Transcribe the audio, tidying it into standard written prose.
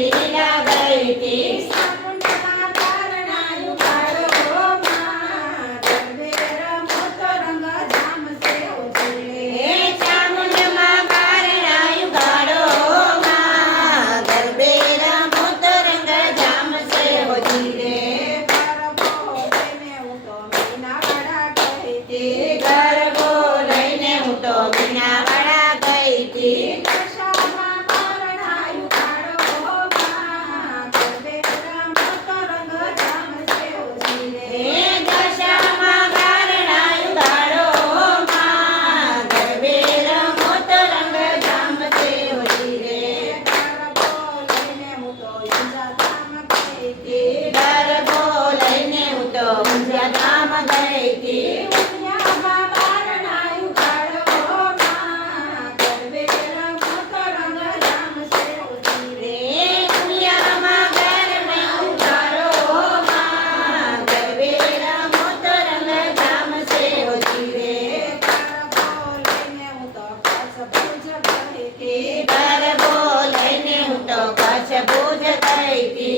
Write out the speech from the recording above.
લીલા ગઈ તી ચામુંડામાં પરણાયું કાળોમાં ગરબે રમો તો રંગ જામશે ઓજીરે હે ચામુંડમાં પરણાયું ગાળોમાં ગરબે રમો તો રંગ જામશે હોજી રે ગરબો લઈને હું તો મીનાવાડા ગઈ હતી. ગરબો લઈને હું તો મીનાવાડા ગઈ તી દશામાં પરણાયું કાળોમાં ગરબે રમો તો રંગ જામશે ઓજીરે હે દશામાં પરણાયું ગાળોમાં ગરબે રમો તો રંગ જામશે હોજી રે ગરબો લઈને હું તો ઈંજાધામ ગઈ હતી. ગરબો લઈને હું તો ઊંઝાધામ ગઈ તી ઉમિયામાં પરણાયું કાળોમાં ગરબે રમો તો રંગ જામશે ઓજીરે રે દુનિયામાં ગરબા ગાળોમાં ગરબે રમો તો રંગ જામશે હોજી રે ગરબો લઈને હું તો કચ્છ ભુજ ગઈ હતી. ગરબો લઈને હું તો કચ્છ ભુજ ગઈ તી